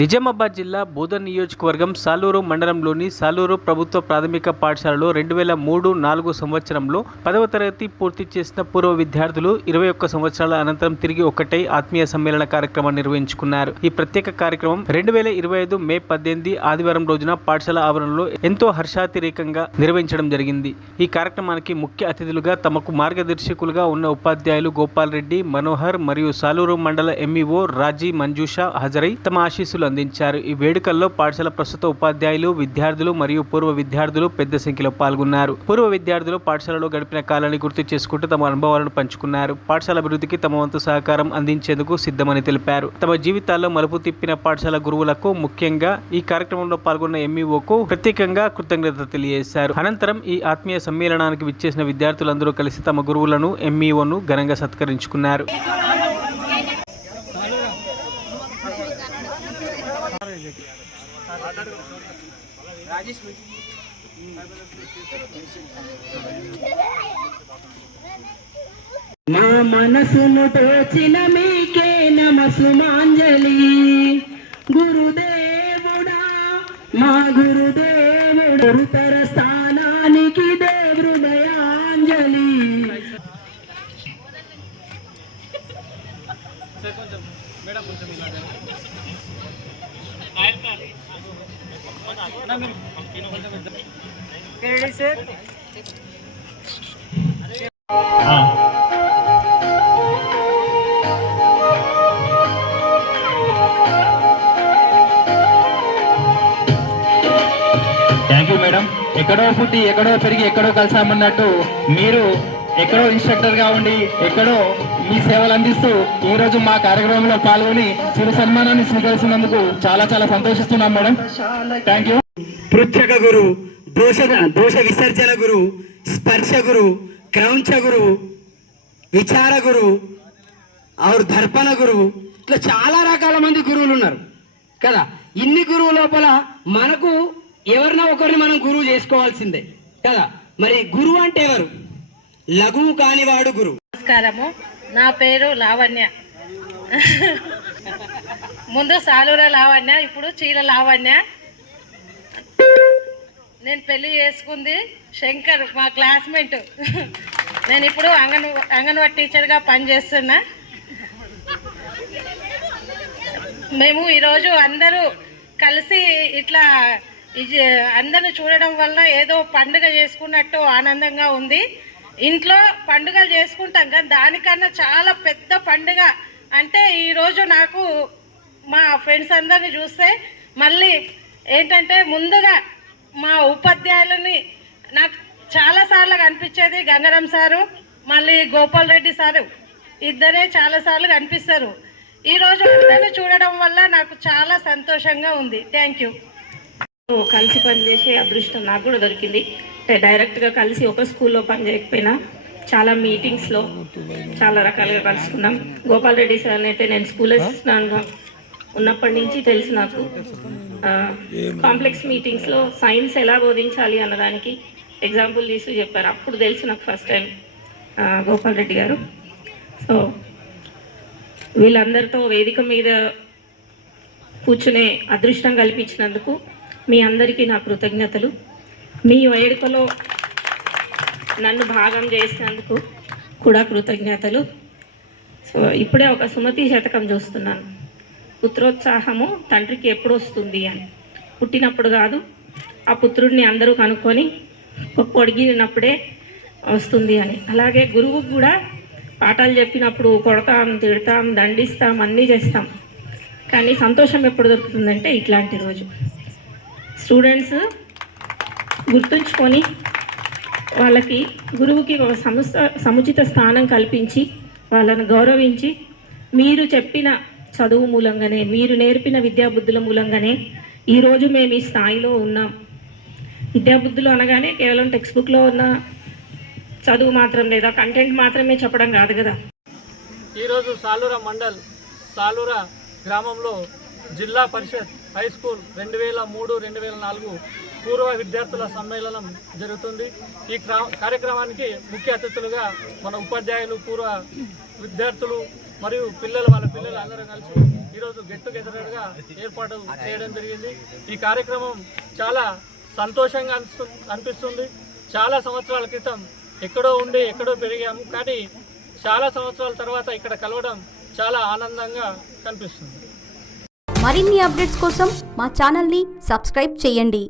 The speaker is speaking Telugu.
నిజామాబాద్ జిల్లా బోధన్ నియోజకవర్గం సాలూరు మండలంలోని సాలూరు ప్రభుత్వ ప్రాథమిక పాఠశాలలో 2003-04 సంవత్సరంలో 10వ తరగతి పూర్తి చేసిన పూర్వ విద్యార్థులు 21 సంవత్సరాల అనంతరం తిరిగి ఒక్కటై ఆత్మీయ సమ్మేళన కార్యక్రమాన్ని నిర్వహించుకున్నారు. ఈ ప్రత్యేక కార్యక్రమం 2025 మే 18 ఆదివారం రోజున పాఠశాల ఆవరణలో ఎంతో హర్షాతిరేకంగా నిర్వహించడం జరిగింది. ఈ కార్యక్రమానికి ముఖ్య అతిథులుగా తమకు మార్గదర్శకులుగా ఉన్న ఉపాధ్యాయులు గోపాల్ రెడ్డి, మనోహర్ మరియు సాలూరు మండల ఎంఈఓ రాజీ మంజూషా హాజరై తమ ఆశీస్సులు అందించారు. ఈ వేడుకల్లో పాఠశాల ప్రస్తుత ఉపాధ్యాయులు, విద్యార్థులు మరియు పూర్వ విద్యార్థులు పెద్ద సంఖ్యలో పాల్గొన్నారు. పూర్వ విద్యార్థులు పాఠశాలలో గడిపిన కాలాన్ని గుర్తు చేసుకుంటూ తమ అనుభవాలను పంచుకున్నారు. పాఠశాల అభివృద్ధికి తమ వంతు సహకారం అందించేందుకు సిద్ధమని తెలిపారు. తమ జీవితాల్లో మలుపు తిప్పిన పాఠశాల గురువులకు, ముఖ్యంగా ఈ కార్యక్రమంలో పాల్గొన్న ఎంఈఓకు ప్రత్యేకంగా కృతజ్ఞత తెలియజేశారు. అనంతరం ఈ ఆత్మీయ సమ్మేళనానికి విచ్చేసిన విద్యార్థులందరూ కలిసి తమ గురువులను, ఎంఈఓను ఘనంగా సత్కరించుకున్నారు. మా మనసును తోచిన మీకే నమస్సుమాంజలి. గురుదేవుడా మా గురుదేవుడు, గురుతర స్థానానికి హృదయాంజలి. Thank you madam. ఎక్కడో పుట్టి ఎక్కడో పెరిగి ఎక్కడో కలిసామన్నట్టు మీరు ఎక్కడో ఇన్స్ట్రక్టర్గా ఉండి ఎక్కడో మీ సేవలు అందిస్తూ ఈ రోజు మా కార్యక్రమంలో పాల్గొని చిరు సన్మానాన్ని స్వీకరిస్తున్నందుకు చాలా చాలా సంతోషిస్తున్నాం మేడం. Thank you. పృచ్ఛక గురు, దోష విసర్జన గురు, స్పర్శ గురు, క్రౌంచ గురు, విచార గురు, ఆరు దర్పణ గురువు, ఇట్లా చాలా రకాల మంది గురువులు ఉన్నారు కదా. ఇన్ని గురువు లోపల మనకు ఎవరినో ఒకరిని మనం గురువు చేసుకోవాల్సిందే కదా. మరి గురువు అంటే ఎవరు? లఘువు కానివాడు గురువు. నమస్కారము, నా పేరు లావణ్య. ముందు సాలూర లావణ్య, ఇప్పుడు చీల లావణ్య. నేను పెళ్లి చేసుకుంది శంకర్, మా క్లాస్మేట్. నేను ఇప్పుడు అంగన్వాడీ టీచర్గా పనిచేస్తున్నా. మేము ఈరోజు అందరూ కలిసి ఇట్లా అందరిని చూడడం వల్ల ఏదో పండుగ చేసుకున్నట్టు ఆనందంగా ఉంది. ఇంట్లో పండుగలు చేసుకుంటాం కానీ దానికన్నా చాలా పెద్ద పండుగ అంటే ఈరోజు నాకు మా ఫ్రెండ్స్ అందరిని చూస్తే మళ్ళీ ఏంటంటే ముందుగా మా ఉపాధ్యాయులని నాకు చాలాసార్లు కనిపించేది గంగారాం సారు, మళ్ళీ గోపాల్ రెడ్డి సారు, ఇద్దరే చాలాసార్లు కనిపిస్తారు. ఈరోజు అందరిని చూడడం వల్ల నాకు చాలా సంతోషంగా ఉంది. Thank you. కలిసి పనిచేసే అదృష్టం నాకు కూడా దొరికింది. డైరెక్ట్గా కలిసి ఒక స్కూల్లో పనిచేయకపోయినా చాలా మీటింగ్స్లో చాలా రకాలుగా కలుసుకున్నాం. గోపాల్ రెడ్డి సార్ అయితే నేను స్కూల్ అసిస్టెంట్గా ఉన్నప్పటి నుంచి తెలుసు నాకు. కాంప్లెక్స్ మీటింగ్స్లో సైన్స్ ఎలా బోధించాలి అన్నదానికి ఎగ్జాంపుల్ తీసి చెప్పారు. అప్పుడు తెలుసు నాకు ఫస్ట్ టైం గోపాల్ రెడ్డి గారు. సో వీళ్ళందరితో వేదిక మీద కూర్చునే అదృష్టం కల్పించినందుకు మీ అందరికీ నా కృతజ్ఞతలు. మీ వేడుకలో నన్ను భాగం చేసినందుకు కూడా కృతజ్ఞతలు. సో ఇప్పుడే ఒక సుమతి శతకం చూస్తున్నాను. పుత్రోత్సాహము తండ్రికి ఎప్పుడు వస్తుంది అని, పుట్టినప్పుడు కాదు, ఆ పుత్రుడిని అందరూ కనుక్కొని పొడిగినప్పుడే వస్తుంది అని. అలాగే గురువుకు కూడా పాఠాలు చెప్పినప్పుడు కొడతాం, తిడతాం, దండిస్తాం, అన్నీ చేస్తాం. కానీ సంతోషం ఎప్పుడు దొరుకుతుందంటే ఇట్లాంటి రోజు. స్టూడెంట్స్ గుర్తుంచుకొని వాళ్ళకి గురువుకి ఒక సముచిత స్థానం కల్పించి వాళ్ళను గౌరవించి, మీరు చెప్పిన చదువు మూలంగానే, మీరు నేర్పిన విద్యాబుద్ధుల మూలంగానే ఈరోజు మేము ఈ స్థాయిలో ఉన్నాం. విద్యాబుద్ధులు అనగానే కేవలం టెక్స్ట్ బుక్లో ఉన్న చదువు మాత్రం లేదా కంటెంట్ మాత్రమే చెప్పడం కాదు కదా. ఈరోజు సాలూర మండల్ సాలూర గ్రామంలో జిల్లా పరిషత్ హై స్కూల్ 2003-2004 పూర్వ విద్యార్థుల సమ్మేళనం జరుగుతుంది. ఈ కార్యక్రమానికి ముఖ్య అతిథులుగా మన ఉపాధ్యాయులు, పూర్వ విద్యార్థులు మరియు వాళ్ళ పిల్లలు అందరూ కలిసి ఈరోజు గెట్ టుగెదర్గా ఏర్పాటు చేయడం జరిగింది. ఈ కార్యక్రమం చాలా సంతోషంగా అనిపిస్తుంది. చాలా సంవత్సరాల క్రితం ఎక్కడో ఉండి ఎక్కడో పెరిగాము, కానీ చాలా సంవత్సరాల తర్వాత ఇక్కడ కలవడం చాలా ఆనందంగా కనిపిస్తుంది. మరిన్ని అప్డేట్స్ కోసం మా ఛానల్ని సబ్స్క్రైబ్ చేయండి.